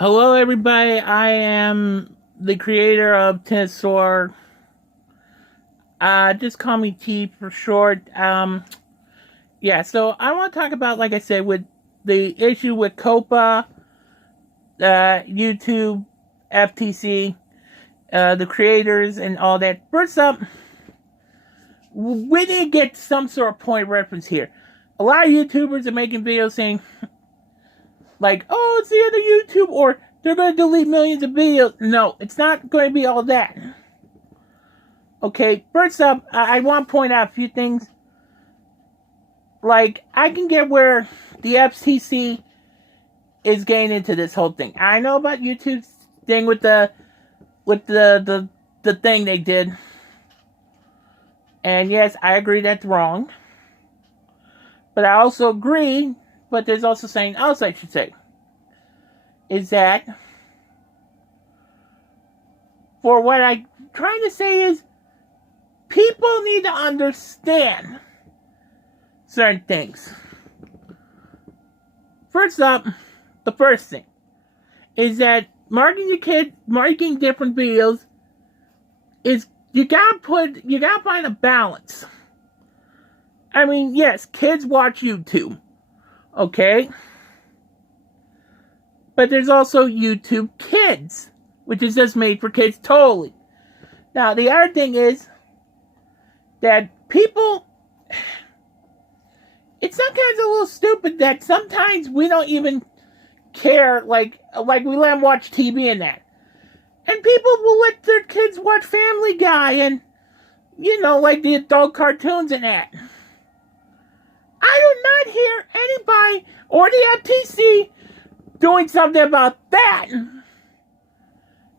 Hello, everybody. I am the creator of Tennisaur. Just call me T for short. Yeah. So I want to talk about, like I said, with the issue with COPA, YouTube, FTC, the creators, and all that. First up, we need to get some sort of point of reference here. A lot of YouTubers are making videos saying, like, "Oh, it's the end of YouTube," or "They're going to delete millions of videos." No, it's not going to be all that. Okay, first up, I want to point out a few things. Like, I can get where the FTC is getting into this whole thing. I know about YouTube's thing with the thing they did. And yes, I agree that's wrong. But I also agree, but there's also something else I should say. Is that, for what I'm trying to say is, people need to understand certain things. First up, the first thing is that marketing different videos is you gotta find a balance. I mean, yes, kids watch YouTube, okay? But there's also YouTube Kids, which is just made for kids totally. Now, the other thing is that people, it's sometimes a little stupid that sometimes we don't even care, like we let them watch TV and that. And people will let their kids watch Family Guy and, like the adult cartoons and that. I do not hear anybody or the FTC doing something about that.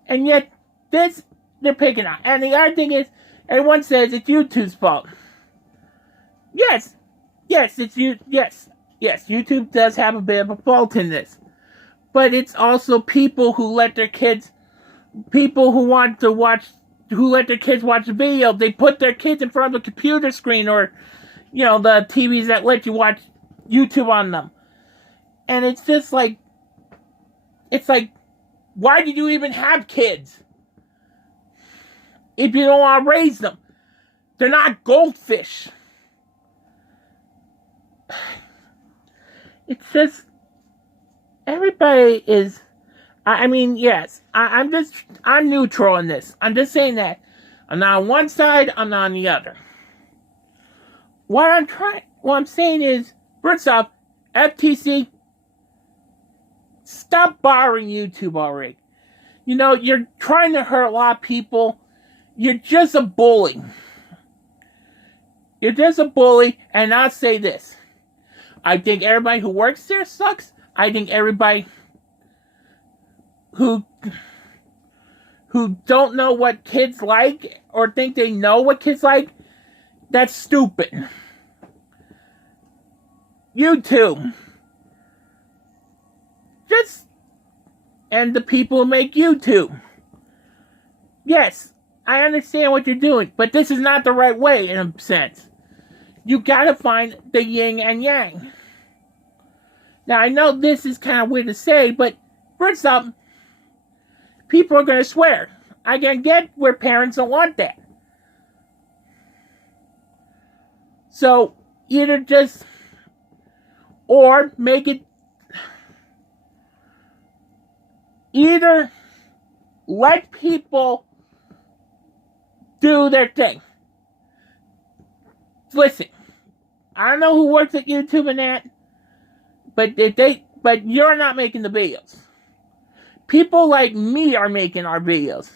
And yet, this, they're picking on. And the other thing is, everyone says it's YouTube's fault. Yes, it's you. Yes, YouTube does have a bit of a fault in this. But it's also people who let their kids, who let their kids watch the video. They put their kids in front of a computer screen or, the TVs that let you watch YouTube on them. And it's just like, why did you even have kids if you don't want to raise them? They're not goldfish. It's just, everybody is, I mean, yes, I'm neutral in this. I'm just saying that. I'm not on one side, I'm not on the other. What I'm saying is, first off, FTC, stop borrowing YouTube already. You're trying to hurt a lot of people. You're just a bully. And I'll say this. I think everybody who works there sucks. I think everybody who don't know what kids like or think they know what kids like, that's stupid. YouTube. And the people who make YouTube. Yes, I understand what you're doing, but this is not the right way in a sense. You gotta find the yin and yang. Now, I know this is kind of weird to say, but first up, people are gonna swear. I can get where parents don't want that. So, either just, or make it, either let people do their thing. Listen, I don't know who works at YouTube and that, but you're not making the videos. People like me are making our videos.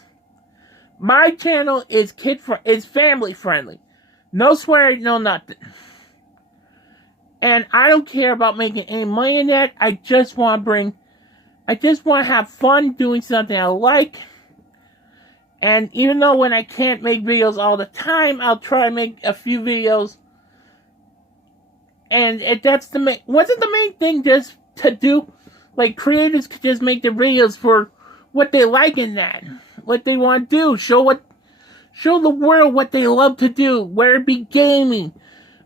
My channel is family friendly. No swearing, no nothing. And I don't care about making any money in that. I just want to have fun doing something I like. And even though when I can't make videos all the time, I'll try to make a few videos. And wasn't the main thing just to do, like, creators could just make their videos for what they like in that. What they want to do. Show the world what they love to do. Whether it be gaming,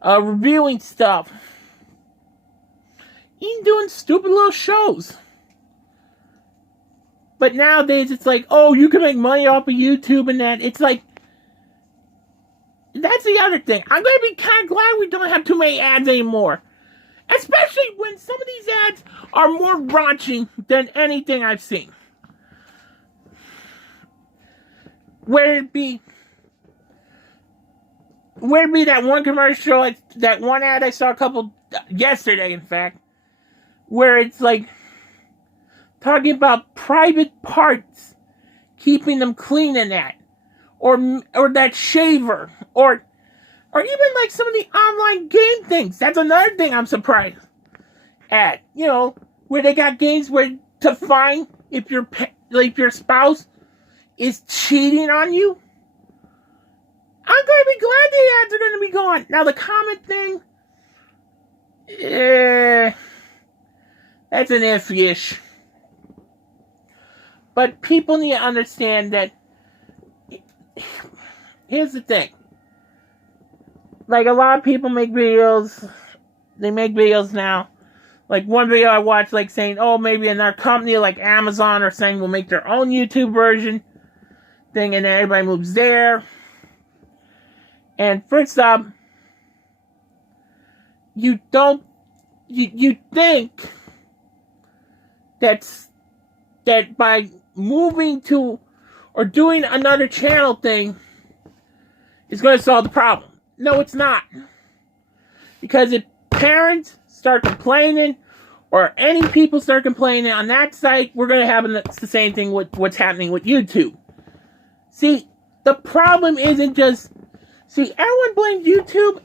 reviewing stuff. Even doing stupid little shows. But nowadays, it's like, oh, you can make money off of YouTube and that. It's like, that's the other thing. I'm going to be kind of glad we don't have too many ads anymore. Especially when some of these ads are more raunchy than anything I've seen. Where it be that one commercial, that one ad I saw yesterday, in fact, where it's like, talking about private parts, keeping them clean in that, or that shaver, or even like some of the online game things. That's another thing I'm surprised at. Where they got games where to find if your spouse is cheating on you. I'm gonna be glad the ads are gonna be gone. Now the comment thing, that's an iffy-ish. But people need to understand that, here's the thing. Like, a lot of people make videos, they make videos now. Like, one video I watched, like, saying, oh, maybe another company like Amazon or something will make their own YouTube version thing, and then everybody moves there. And first up, you think that by moving to or doing another channel thing is going to solve the problem. No, it's not. Because if parents start complaining, or any people start complaining on that site, we're going to have the same thing with what's happening with YouTube. See, the problem isn't just... See, everyone blames YouTube,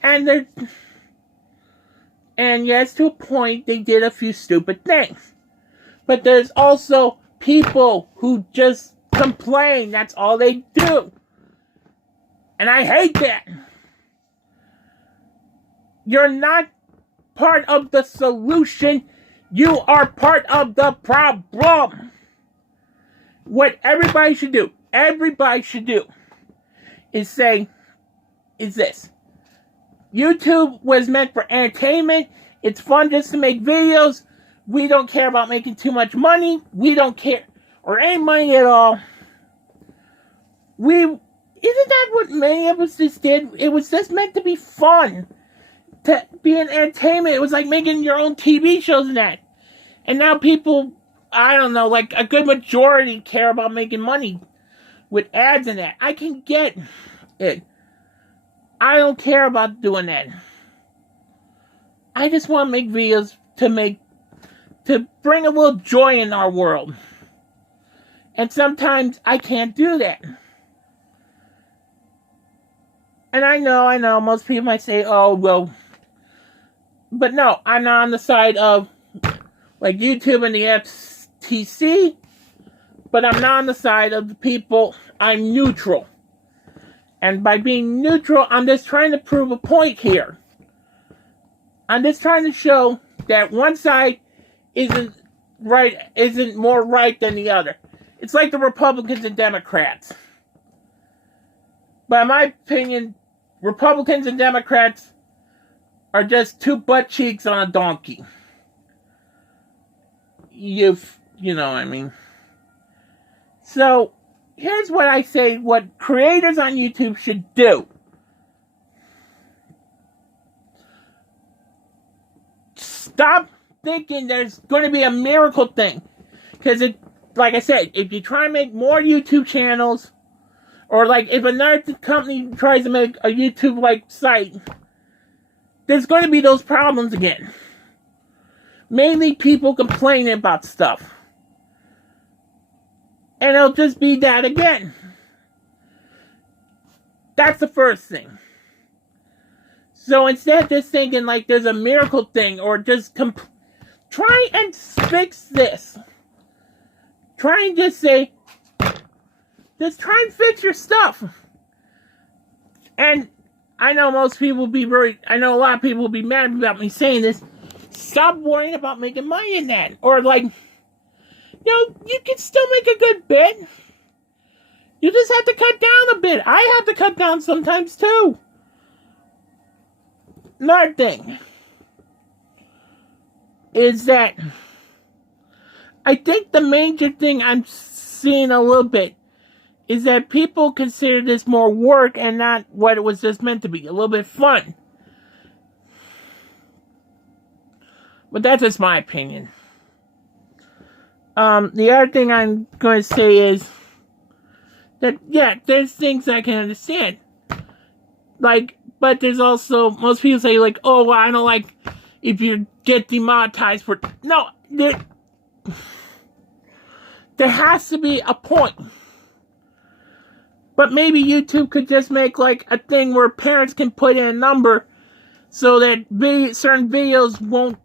and yes, to a point, they did a few stupid things. But there's also people who just complain. That's all they do. And I hate that. You're not part of the solution. You are part of the problem. What everybody should do is this. YouTube was meant for entertainment. It's fun just to make videos. We don't care about making too much money. We don't care. Or any money at all. Isn't that what many of us just did? It was just meant to be fun. To be an entertainment. It was like making your own TV shows and that. And now people, I don't know, like a good majority care about making money with ads and that. I can get it. I don't care about doing that. I just want to make videos to bring a little joy in our world. And sometimes I can't do that. And I know, most people might say, oh, well, but no, I'm not on the side of, like, YouTube and the FTC, but I'm not on the side of the people. I'm neutral. And by being neutral, I'm just trying to prove a point here. I'm just trying to show that one side isn't more right than the other. It's like the Republicans and Democrats. But in my opinion, Republicans and Democrats are just two butt cheeks on a donkey. You know what I mean. So, here's what I say what creators on YouTube should do. Stop thinking there's going to be a miracle thing. Because, like I said, if you try and make more YouTube channels, or like if another company tries to make a YouTube-like site, there's going to be those problems again. Mainly people complaining about stuff. And it'll just be that again. That's the first thing. So instead of just thinking like there's a miracle thing, or just try and fix this. Try and just say, just try and fix your stuff. And I know most people will be I know a lot of people will be mad about me saying this. Stop worrying about making money in that. Or like, you can still make a good bit. You just have to cut down a bit. I have to cut down sometimes too. Another thing is that I think the major thing I'm seeing a little bit is that people consider this more work and not what it was just meant to be. A little bit fun. But that's just my opinion. The other thing I'm going to say is that, yeah, there's things I can understand. Like, but there's also, most people say, like, oh, well, I don't like if you get demonetized for... No, there has to be a point. But maybe YouTube could just make, like, a thing where parents can put in a number so that certain videos won't,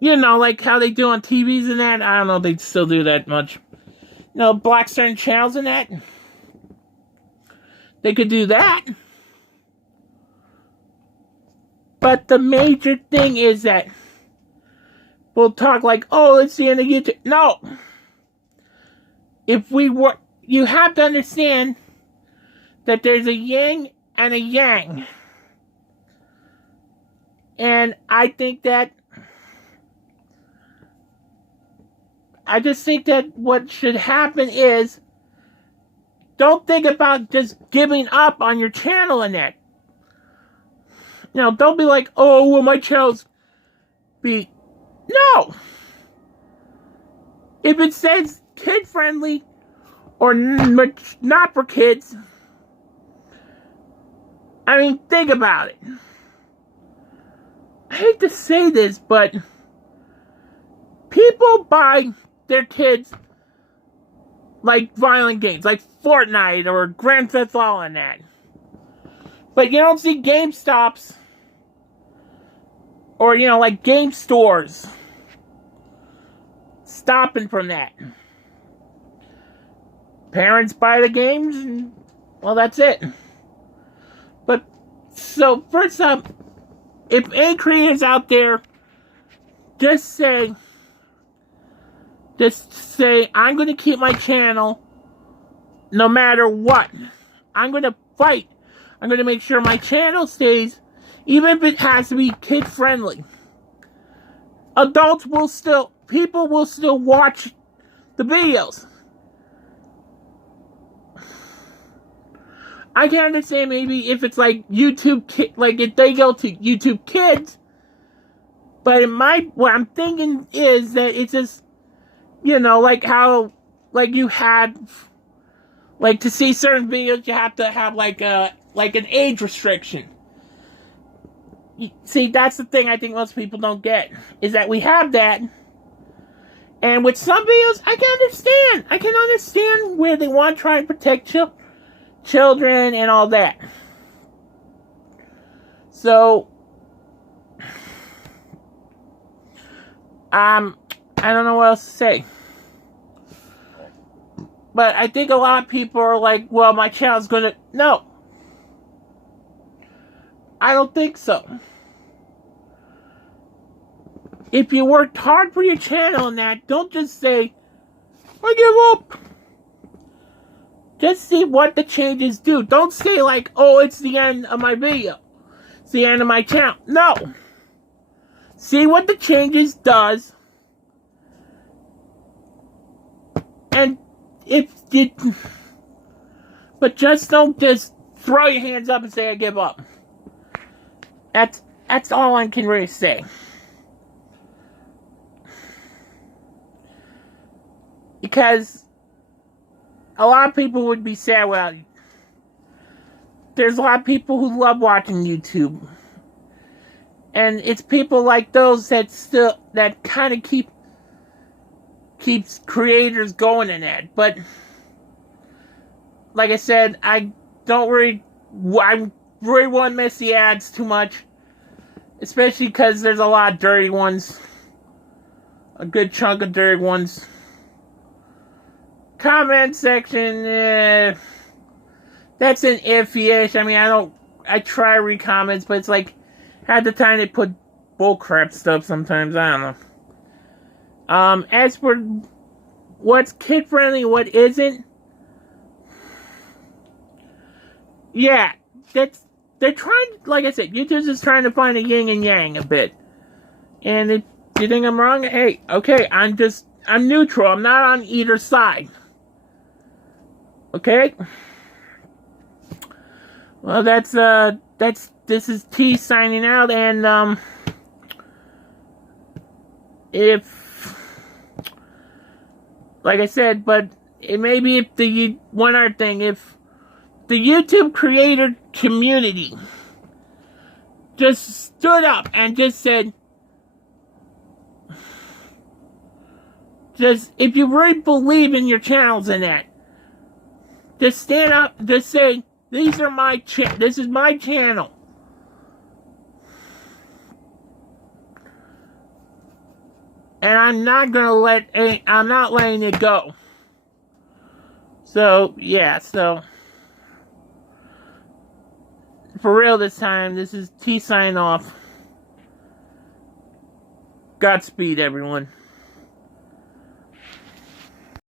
you know, like how they do on TVs and that. I don't know if they still do that much. You know, block certain channels and that. They could do that. But the major thing is that we'll talk like, oh, it's the end of YouTube. No. You have to understand that there's a yin and a yang. And I just think that what should happen is, don't think about just giving up on your channel and that. You know, don't be like, oh, well, my channel's be... No! If it says kid-friendly or not for kids, I mean, think about it. I hate to say this, but people buy their kids like violent games, like Fortnite or Grand Theft Auto and that. But you don't see GameStops or, you know, like game stores stopping from that. Parents buy the games and, well, that's it. But, so, first up, if any creators out there, just say, I'm going to keep my channel no matter what. I'm going to fight. I'm going to make sure my channel stays, even if it has to be kid-friendly. People will still watch the videos. I can understand maybe if it's like YouTube, like if they go to YouTube Kids, but what I'm thinking is that it's just, you know, like how, like you had, like to see certain videos, you have to have like an age restriction. See, that's the thing I think most people don't get, is that we have that, and with some videos, I can understand where they want to try and protect children and all that. So, I don't know what else to say. But I think a lot of people are like, well, my channel's gonna... No. I don't think so. If you worked hard for your channel and that, don't just say, I give up. Just see what the changes do. Don't say like, oh, it's the end of my video. It's the end of my channel. No. See what the changes does. And but just don't just throw your hands up and say, I give up. That's all I can really say. Because a lot of people would be sad without it. There's a lot of people who love watching YouTube. And it's people like those that kind of keeps creators going in that. But like I said, I really want to miss the ads too much. Especially because there's a lot of dirty ones. A good chunk of dirty ones. Comment section, that's an iffy-ish. I mean, I try to read comments, but it's like, at the time they put bullcrap stuff sometimes, I don't know. As for what's kid-friendly, what isn't, yeah, they're trying, like I said, YouTube's just trying to find a yin and yang a bit. And if you think I'm wrong, hey, okay, I'm neutral, I'm not on either side. Okay? Well, this is T signing out, and, like I said, but it may be if one other thing, if the YouTube creator community just stood up and just said, if you really believe in your channels and that, just stand up, just say, this is my channel. And I'm not letting it go. So, yeah, for real this time, this is T sign off. Godspeed, everyone.